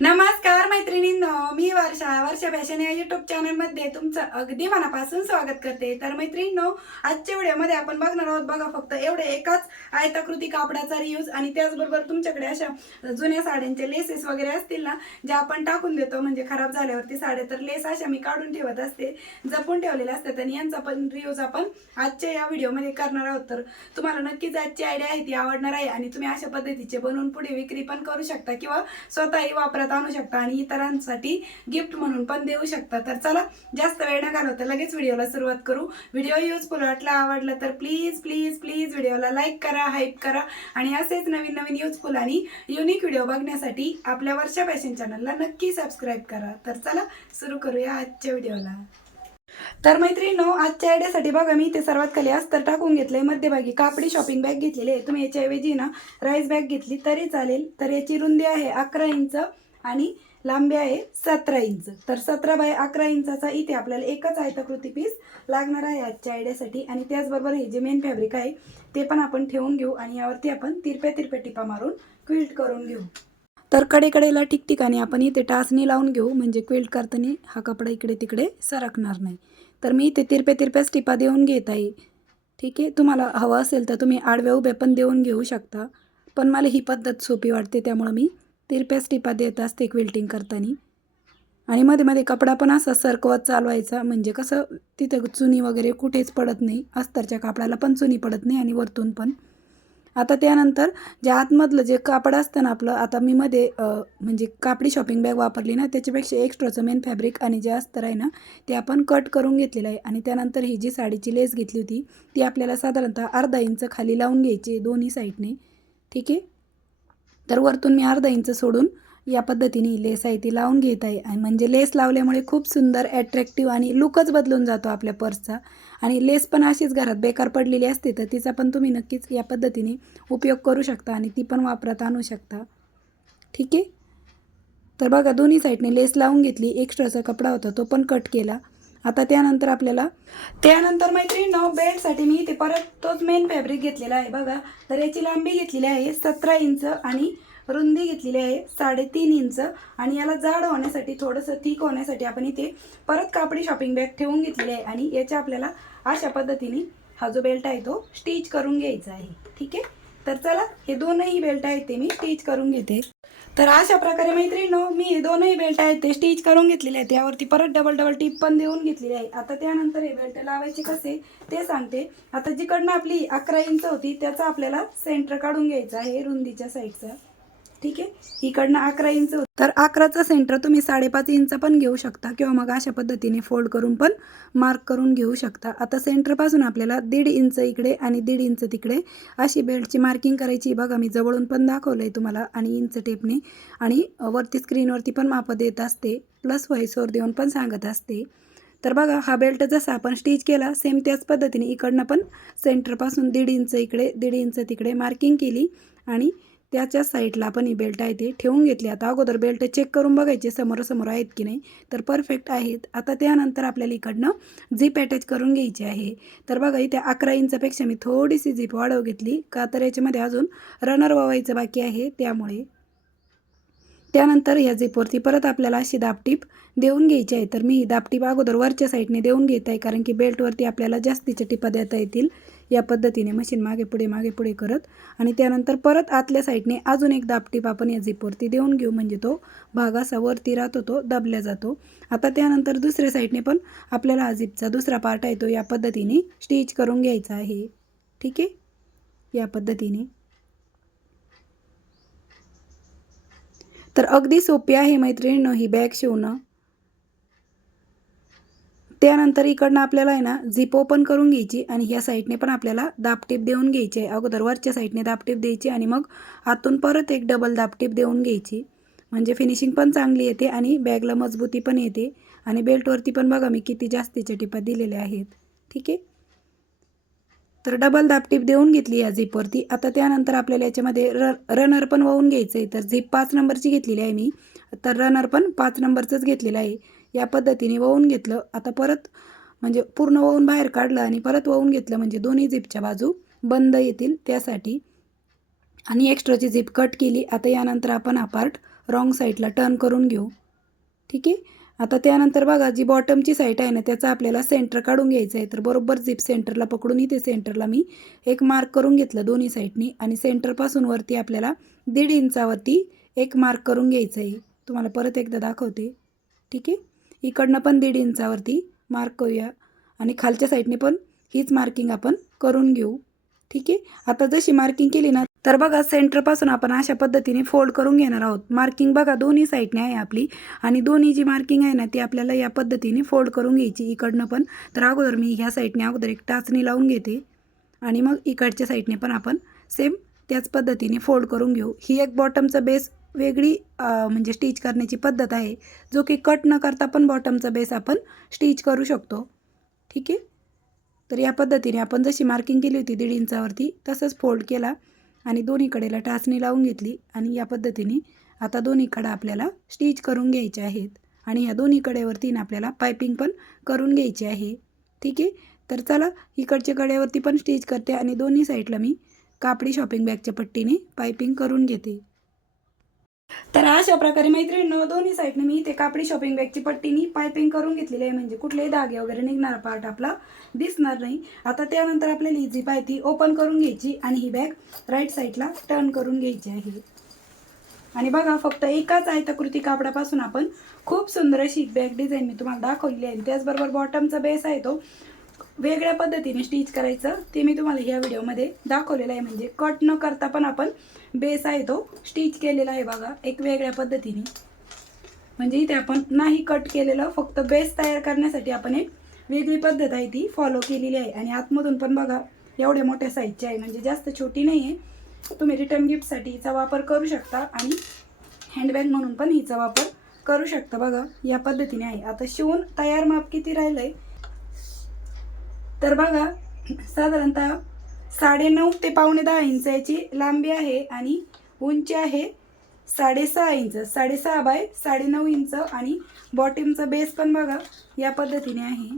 नमस्कार मैत्रिणींनो, मी वर्षा फॅशन या युट्यूब चॅनलमध्ये तुमचं अगदी मनापासून स्वागत करते. तर मैत्रिणींनो, आजच्या व्हिडिओमध्ये आपण बघणार आहोत बघा फक्त एवढे एकाच आयताकृती कापडाचा रियूज आणि त्याचबरोबर तुमच्याकडे अशा जुन्या साड्यांचे लेसेस वगैरे असतील ना, ज्या आपण टाकून देतो म्हणजे खराब झाल्यावरती साड्या, तर लेस अशा मी काढून ठेवत असते, जपून ठेवलेल्या असतात आणि यांचा पण रियूज आपण आजच्या या व्हिडिओमध्ये करणार आहोत. तर तुम्हाला नक्कीच आजची आयडिया आहे ती आवडणार आहे आणि तुम्ही अशा पद्धतीचे बनवून पुढे विक्री पण करू शकता किंवा स्वतःही वापरात आणू शकता आणि इतरांसाठी गिफ्ट म्हणून पण देऊ शकता. तर चला जास्त वेळ न घालवता लगेच व्हिडिओला सुरुवात करू. व्हिडिओ युजफुल वाटला, आवडला तर प्लीज प्लीज प्लीज व्हिडिओला लाईक करा, हाईप करा आणि असेच नवीन नवीन युजफुल आणि युनिक व्हिडिओ बघण्यासाठी आपल्या वर्षा फॅशन चॅनलला नक्की सबस्क्राईब करा. तर चला सुरू करूया आजच्या व्हिडिओला. तर मैत्रिणींनो, आजच्या आयडियासाठी बघा मी ते सर्वात खाली अस्तर टाकून घेतलंय, मध्यभागी कापडी शॉपिंग बॅग घेतलेली आहे. तुम्ही याच्याऐवजी ना राईस बॅग घेतली तरी चालेल. तर याची रुंदी आहे 11 इंच आणि लांबी आहे 17 इंच. तर 17 बाय 11 इंचाचा इथे आपल्याला एकच आयताकृती पीस लागणार आहे आजच्या आयडियासाठी. आणि त्याचबरोबर हे जे मेन फॅब्रिक आहे ते पण आपण ठेवून घेऊ आणि यावरती आपण तिरप्या तिरप्या टिपा मारून क्विल्ट करून घेऊ. तर कडेकडेला ठिकठिकाणी आपण इथे टाचणी लावून घेऊ, म्हणजे क्विल्ट करताना हा कपडा इकडे तिकडे सरकणार नाही. तर मी इथे तिरप्या तिरप्याच टिपा देऊन घेत आहे. ठीक आहे, तुम्हाला हवं असेल तर तुम्ही आडव्या उभ्या पण देऊन घेऊ शकता, पण मला ही पद्धत सोपी वाटते त्यामुळे मी तिरप्याच टिपा देत असते क्विल्टिंग करताना. आणि मध्ये मध्ये कपडा पण असा सरकवत चालवायचा, म्हणजे कसं तिथे चुनी वगैरे कुठेच पडत नाही. अस्तरच्या कापडाला पण चुनी पडत नाही आणि वरतून पण. आता त्यानंतर जे आतमधलं जे कापड असतं ना आपलं, आता मी मध्ये म्हणजे कापडी शॉपिंग बॅग वापरली ना, त्याच्यापेक्षा एक्स्ट्राचं मेन फॅब्रिक आणि जे अस्तर आहे ना ते आपण कट करून घेतलेलं आहे. आणि त्यानंतर ही जी साडीची लेस घेतली होती ती आपल्याला साधारणतः अर्धा इंच खाली लावून घ्यायची दोन्ही साईडने. ठीक आहे, तर वरतून मी अर्धा इंच सोडून या पद्धतीने लेस आहे ती लावून घेत आहे. आणि म्हणजे लेस लावल्यामुळे खूप सुंदर ॲट्रॅक्टिव्ह आणि लुकच बदलून जातो आपल्या पर्सचा. आणि लेस पण अशीच घरात बेकार पडलेली असते तर तिचा पण तुम्ही नक्कीच या पद्धतीने उपयोग करू शकता आणि ती पण वापरात आणू शकता. ठीक आहे, तर बघा दोन्ही साईडने लेस लावून घेतली, एक्स्ट्राचा कपडा होता तो पण कट केला. आता त्यानंतर मैत्रिणींनो, बेल्टसाठी मी इथे परत तोच मेन फॅब्रिक घेतलेला आहे बघा. तर याची लांबी घेतलेली आहे 17 इंच आणि रुंदी घेतलेली आहे 3.5 इंच. आणि याला जाड होण्यासाठी, थोडंसं थिक होण्यासाठी आपण इथे परत कापडी शॉपिंग बॅग ठेवून घेतलेली आहे. आणि याच्या आपल्याला अशा पद्धतीने हा जो बेल्ट आहे तो स्टिच करून घ्यायचा आहे. ठीक आहे, तर चला हे दोनही बेल्ट आहेत ते मी स्टिच करून घेते. तर अशा प्रकारे मैत्रिणींनो, मी हे दोनही बेल्ट आहेत ते स्टिच करून घेतलेले आहेत. त्यावरती परत डबल डबल टिप पण देऊन घेतलेली आहे. आता त्यानंतर हे बेल्ट लावायचे कसे ते सांगते. आता जिकडनं आपली 11 इंच होती त्याचा आपल्याला सेंटर काढून घ्यायचा आहे रुंदीच्या साईडचा. ठीक आहे, इकडनं 11 इंच होतं तर 11चा सेंटर तुम्ही 5.5 इंच पण घेऊ शकता किंवा मग अशा पद्धतीने फोल्ड करून पण मार्क करून घेऊ शकता. आता सेंटरपासून आपल्याला 1.5 इंच इकडे आणि 1.5 इंच तिकडे अशी बेल्टची मार्किंग करायची. बघा मी जवळून पण दाखवलं आहे तुम्हाला आणि इंच टेपने, आणि वरती स्क्रीनवरती पण माप देत असते, प्लस व्हॉइसवर देऊन पण सांगत असते. तर बघा हा बेल्ट जसा आपण स्टिच केला सेम त्याच पद्धतीने इकडनं पण सेंटरपासून 1.5 इंच इकडे 1.5 इंच तिकडे मार्किंग केली आणि त्याच्या साईडला आपण ही बेल्ट आहे ते ठेवून घेतली. आता अगोदर बेल्ट चेक करून बघायचे समोरासमोर आहेत की नाही, तर परफेक्ट आहेत. आता त्यानंतर आपल्याला इकडनं झीप अटॅच करून घ्यायची आहे. तर बघा इथे 11 इंचपेक्षा मी थोडीशी झीप वाढव घेतली, का तर याच्यामध्ये अजून रनर ववायचं बाकी आहे त्यामुळे. त्यानंतर या झिपवरती परत आपल्याला अशी दाबटीप देऊन घ्यायची आहे. तर मी ही दाबटीप अगोदर वरच्या साईडने देऊन घेत आहे, कारण की बेल्टवरती आपल्याला जास्तीच्या टिपा देता येतील या पद्धतीने मशीन मागे पुढे करत. आणि त्यानंतर परत आतल्या साईडने अजून एक दाबटीप आपण या झिपवरती देऊन घेऊ, म्हणजे तो भाग असा वरती राहतो, तो दाबल्या जातो. आता त्यानंतर दुसऱ्या साईडने पण आपल्याला हा झिपचा दुसरा पार्ट आहे तो या पद्धतीने स्टिच करून घ्यायचा आहे. ठीक आहे, या पद्धतीने. तर अगदी सोपी आहे मैत्रिणींनो ही बॅग शिवणं. त्यानंतर इकडनं आपल्याला आहे ना झिप ओपन करून घ्यायची आणि ह्या साईडने पण आपल्याला दाबटीप देऊन घ्यायची आहे. अगोदर वरच्या साईडने दाबटीप द्यायची आणि मग आतून परत एक डबल दाबटीप देऊन घ्यायची, म्हणजे फिनिशिंग पण चांगली येते आणि बॅगला मजबूती पण येते. आणि बेल्टवरती पण बघा मी किती जास्तीच्या टिपा दिलेल्या आहेत. ठीक आहे, तर डबल दाबटीप देऊन घेतली या झिपवरती. आता त्यानंतर आपल्याला याच्यामध्ये रनर पण वळून घ्यायचं आहे. तर झिप 5 नंबरची घेतलेली आहे मी, तर रनर पण 5 नंबरचंच घेतलेलं आहे. या पद्धतीने वळून घेतलं. आता परत म्हणजे पूर्ण वळून बाहेर काढलं आणि परत वळून घेतलं, म्हणजे दोन्ही झिपच्या बाजू बंद येतील त्यासाठी. आणि एक्स्ट्राची झिप कट केली. आता यानंतर आपण हा पार्ट रॉंग साईडला टर्न करून घेऊ. ठीक आहे. आता त्यानंतर बघा जी बॉटमची साईड आहे ना त्याचा आपल्याला सेंटर काढून घ्यायचं आहे. तर बरोबर झिप सेंटरला पकडून इथे सेंटरला मी एक मार्क करून घेतलं दोन्ही साईडनी आणि सेंटरपासून वरती आपल्याला 1.5 इंचावरती एक मार्क करून घ्यायचं आहे. तुम्हाला परत एकदा दाखवते. ठीक आहे. इकडनं पण 1.5 इंचावरती मार्क करूया आणि खालच्या साईडने पण हीच मार्किंग आपण करून घेऊ. ठीक आहे. आता जशी मार्किंग केली ना तर बघा सेंटरपासून आपण अशा पद्धतीने फोल्ड करून घेणार आहोत. मार्किंग बघा दोन्ही साईडने आहे आपली आणि दोन्ही जी मार्किंग आहे ना ती आपल्याला या पद्धतीने फोल्ड करून घ्यायची इकडनं पण. तर अगोदर मी ह्या साईडने अगोदर एक टाचणी लावून घेते आणि मग इकडच्या साईडने पण आपण सेम त्याच पद्धतीने फोल्ड करून घेऊ. ही एक बॉटमचा बेस वेगळी म्हणजे स्टिच करण्याची पद्धत आहे जो की कट न करता पण बॉटमचा बेस आपण स्टिच करू शकतो. ठीक आहे. तर या पद्धतीने आपण जशी मार्किंग केली होती 1.5 इंचावरती तसंच फोल्ड केला आणि दोन्ही कडेला टाचणी लावून घेतली आणि या पद्धतीने आता दोन्ही कडा आपल्याला स्टिच करून घ्यायचे आहेत आणि या दोन्ही कडेवरती आपल्याला पायपिंग पण करून घ्यायची आहे. ठीक आहे. तर चला इकडच्या कडेवरती पण स्टिच करते आणि दोन्ही साईडला मी कापडी शॉपिंग बॅगच्या पट्टीने पायपिंग करून घेते. तर अशा प्रकारे मैत्रिणींनो दोन्ही साईडने मी इथे कापडी शॉपिंग बॅगची पट्टीनी पायपिंग करून घेतलेली आहे म्हणजे कुठलेही धागे वगैरे निघणारा पार्ट आपला दिसणार नाही. आता त्यानंतर आपल्याला ही झिप आहे ती ओपन करून घ्यायची आणि ही बॅग राईट साईडला टर्न करून घ्यायची आहे. आणि बघा फक्त एकाच आयताकृती कापडापासून आपण खूप सुंदर अशी बॅग डिझाईन मी तुम्हाला दाखवलेली आहे. त्याचबरोबर बॉटमचा बेस आहे तो वेगळ्या पद्धतीने स्टिच करायचं ते मी तुम्हाला ह्या व्हिडिओमध्ये दाखवलेलं आहे. म्हणजे कट न करता पण आपण बेस आहे तो स्टिच केलेला आहे बघा एक वेगळ्या पद्धतीने. म्हणजे इथे आपण नाही कट केलेलं फक्त बेस तयार करण्यासाठी आपण एक वेगळी पद्धत आहे ती फॉलो केलेली आहे. आणि आतमधून पण बघा एवढ्या मोठ्या साईजची आहे म्हणजे जास्त छोटी नाही आहे. तुम्ही रिटर्न गिफ्टसाठी हिचा वापर करू शकता आणि हँडबॅग म्हणून पण हिचा वापर करू शकता. बघा या पद्धतीने आहे. आता शिवून तयार माप किती राहिलं आहे तर बघा साधारणतः 9.5 ते 9.25 इंच याची लांबी आहे आणि उंची आहे 6.5 इंच 6.5 बाय 9.5 इंच आणि बॉटमचा बेस पण बघा या पद्धतीने आहे.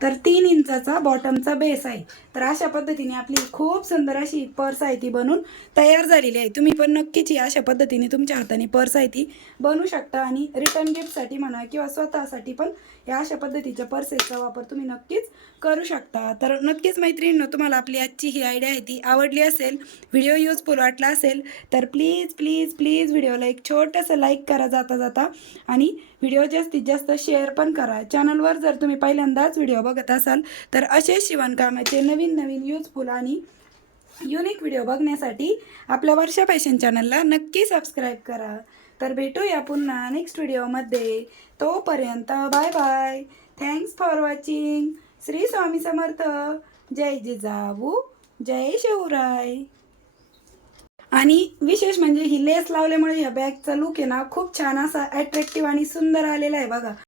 तर 3 इंचाचा बॉटमचा बेस आहे. तर अशा पद्धतीने आपली खूप सुंदर अशी पर्स आहे ती बनून तयार झालेली आहे. तुम्ही पण नक्कीच अशा पद्धतीने तुमच्या हाताने पर्स आहे ती बनवू शकता आणि रिटर्न गिफ्टसाठी म्हणा किंवा स्वतःसाठी पण या अशा पद्धतीच्या पर्सेसचा वापर तुम्ही नक्कीच करू शकता. तर नक्कीच मैत्रिणींनो तुम्हाला आपली आजची ही आयडिया आहे ती आवडली असेल, व्हिडिओ युजफुल वाटला असेल तर प्लीज प्लीज प्लीज व्हिडिओला एक छोटंसं लाईक करा जाता जाता आणि व्हिडिओ जास्तीत जास्त शेअर पण करा. चॅनलवर जर तुम्ही पहिल्यांदाच व्हिडिओ बघत असाल तर असे शिवणकामाचे नवीन नवीन युजफुल आणि युनिक व्हिडिओ बघण्यासाठी आपल्या वर्षा फॅशन चॅनलला नक्की सबस्क्राईब करा. तर भेटूया पुन्हा नेक्स्ट व्हिडिओमध्ये. तोपर्यंत bye bye. Thanks for watching. Shri Swami Samarth. जय जिजाऊ जय शिवराय. आणि विशेष म्हणजे ही लेस लावल्यामुळे या बॅगचा लुक आहे ना खूप छान असा अट्रॅक्टिव्ह आणि सुंदर आलेला आहे बघा.